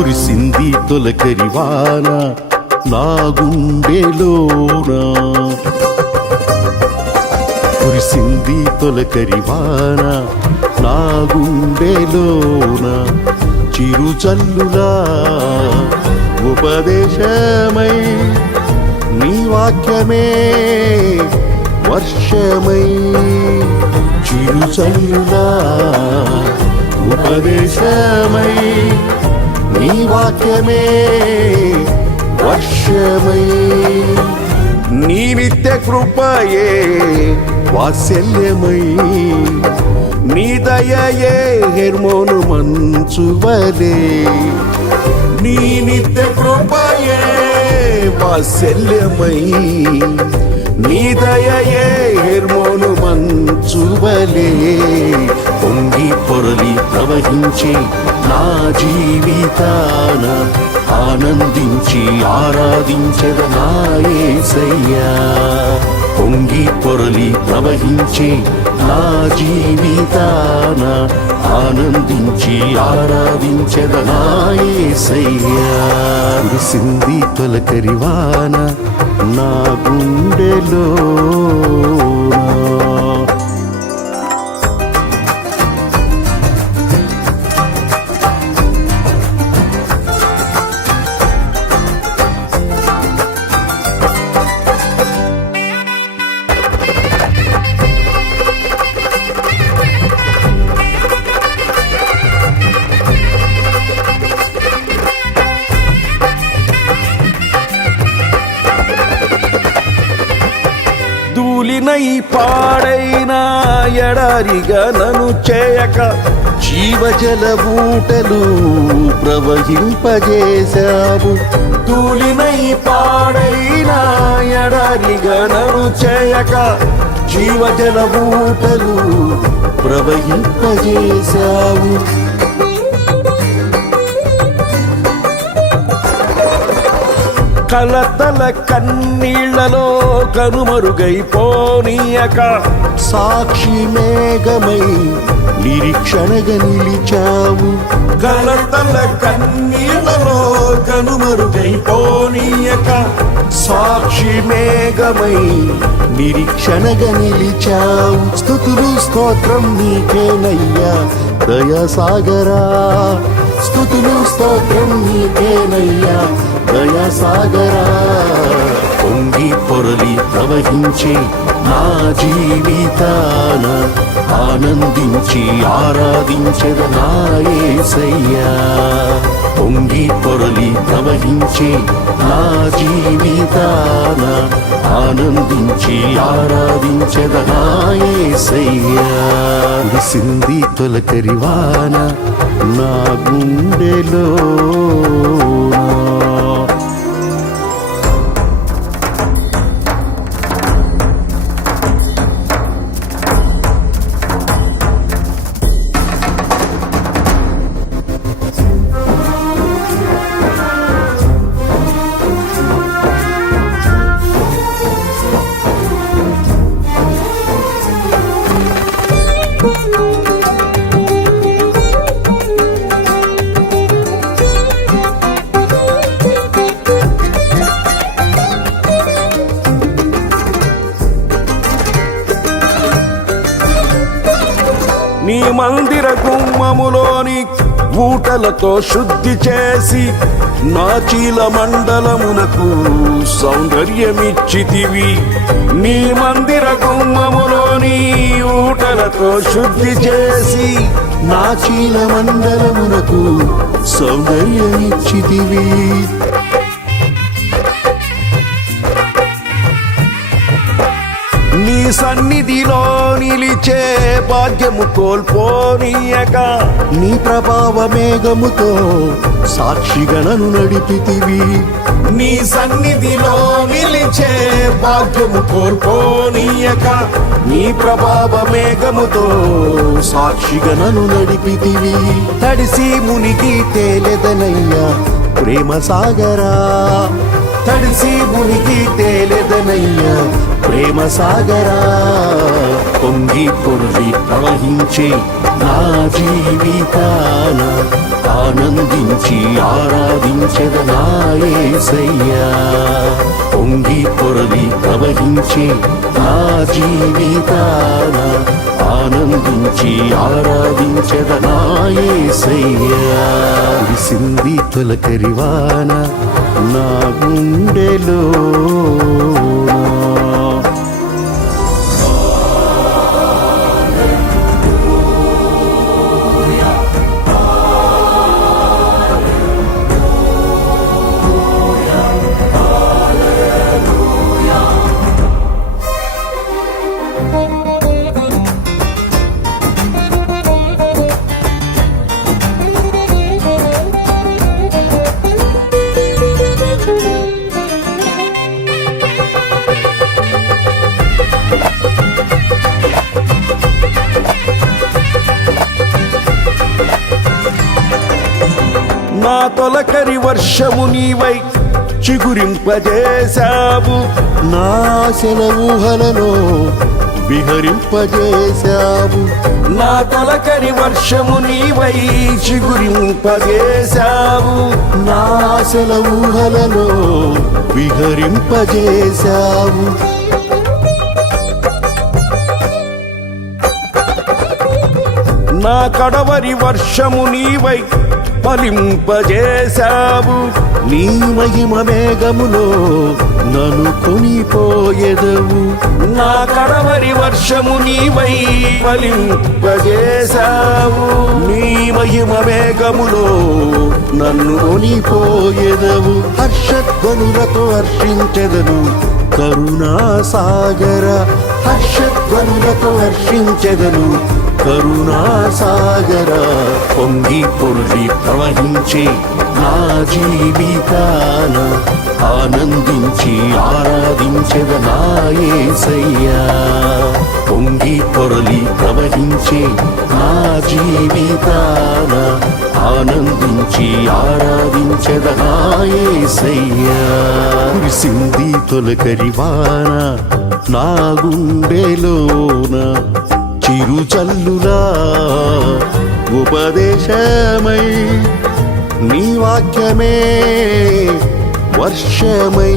కురిసింది తొలకరివాన నా గుండెలోన, కురిసింది తొలకరివాన నా గుండెలోన, చిరుచల్లులా ఉపదేశమై నీ వాక్యమే వర్షమై, చిరుచల్లులా ఉపదేశమై నీ వాక్యమే వర్షమై, నీ నిత్య కృపయే వాత్సల్యమై, నీ దయయే హెర్మోను మంచువలే, నీ నిత్య కృపయే వాత్సల్యమై, నీ దయయే హెర్మోను మంచువలే, పొంగి పొరలి ప్రవహించే నా జీవితాన ఆనందించి ఆరాధించెద నా యేసయ్యా, పొంగి పొరలి ప్రవహించే నా జీవితాన ఆనందించి ఆరాధించెద నా యేసయ్యా. కురిసింది తొలకరివాన నా గుండెలో. ధూళినై పాడైన ఎడారిగా నన్ను చేయక జీవజల బూటలు ప్రవహింపజేశావు, ధూళినై పాడైన ఎడారిగా నన్ను చేయక జీవజల బూటలు ప్రవహింపజేశావు, కలతల కన్నీళ్లలో కనుమరుగైపోనీయక సాక్షి మేఘమై నిరీక్షణగా నిలిచావు, కలతల కన్నీళ్లలో కనుమరుగైపోనీయక సాక్షి మేఘమై నిరీక్షణగా నిలిచావు. స్తుతులు స్తోత్రం నీకేనయ్యా దయాసాగరా, స్తుతులు స్తోత్రం నీకేనయ్యా దయాసాగరా, పొంగి పొరలి ప్రవహించే నా జీవితాన ఆనందించి ఆరాధించెద నా యేసయ్యా, పొంగి పొరలి ప్రవహించే నా జీవితాన ఆనందించి ఆరాధించెద నా యేసయ్యా. కురిసింది తొలకరివాన నా గుండెలో. నీ మందిర గుమ్మములోని ఊటలతో శుద్ధి చేసి నా చీల మండలమునకు సౌందర్యమిచ్చితివి, నీ మందిర గుమ్మములోని ఊటలతో శుద్ధి చేసి నా చీల మండలమునకు సౌందర్యమిచ్చితివి, నీ సన్నిధిలో నిలిచే భాగ్యము కోల్పోనీయక నీ ప్రభావ మేఘముతో సాక్షిగా నన్ను నడిపితివి, నీ సన్నిధిలో నిలిచే భాగ్యము కోల్పోనీయక నీ ప్రభావ మేఘముతో సాక్షిగా నన్ను నడిపితివి, తడిసి మునిగి తేలెదనయ్యా ప్రేమ సాగరా, తడిసి మునిగి తేలెదనయ్యా ప్రేమ సాగరా. పొంగి పొర్లి ప్రవహించే నా జీవితాన ఆనందించి ఆరాధించెద నా యేసయ్యా. పొంగి పొరలి ప్రవహించే నా జీవితాన ఆనందించి ఆరాధించెద నా యేసయ్యా. కురిసింది తొలకరివాన నా గుండెలో. నా తొలకరి వర్షము నీవై చిగురింపజేశావు. నా సెలవుహలలో విహరింపజేశావు. నా తొలకరి వర్షము నీవై చిగురింపజేశావు. నా సెలవుహలలో విహరింపజేశావు. నా కడవరి వర్షము నీవై ఫలింపజేశావు. నీ మహిమ మేఘములో నన్ను కొనిపోయెదవు. నా కడవరి వర్షము నీవై ఫలింపజేశావు. నీ మహిమ మేఘములో నన్ను కొనిపోయెదవు. హర్షధ్వనులతో హర్షించెదను కరుణా సాగర. హర్షధ్వనులతో హర్షించెదను కరుణా సాగర. పొంగి పొర్లి ప్రవహించే నా జీవితాన ఆనందించి ఆరాధించెద నా యేసయ్యా. పొంగి పొర్లి ప్రవహించే నా జీవితాన ఆనందించి ఆరాధించెద నా యేసయ్యా. కురిసింది తొలకరివాన నా గుండెలోన చిరుచల్లులా ఉపదేశమై. నీ వాక్యమే వర్షమై.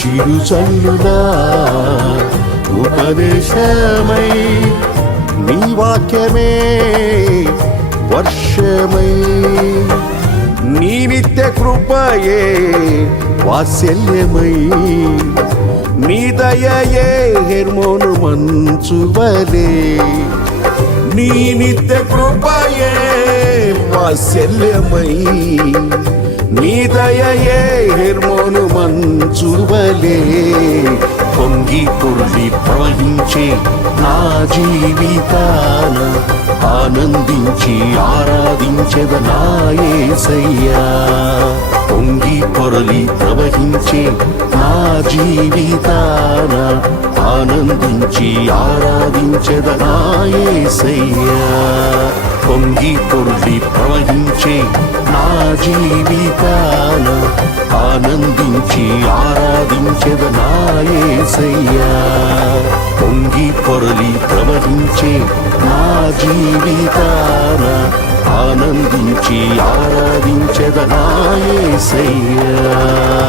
చిరుచల్లులా ఉపదేశమై. నీ వాక్యమే వర్షమై. నీ నిత్య కృపయే వాత్సల్యమై. నీ దయయే హెర్మోను మంచువలే. నీ నిత్య కృపయే వాత్సల్యమై. నీ దయయే హెర్మోను మంచువలే. పొంగి పొర్లి ప్రవహించే నా జీవితాన ఆనందించి ఆరాధించెద నా యేసయ్యా. పొంగి పొరలి ప్రవహించే నా జీవితాన ఆనందించి ఆరాధించెద నా యేసయ్యా. పొంగి పొర్లి ప్రవహించే నా జీవితాన ఆనందించి ఆరాధించెద నా యేసయ్యా. పొంగి పొరలి ప్రవహించే నా జీవితాన ఆనందించి ఆరాధించెద నా యేసయ్యా.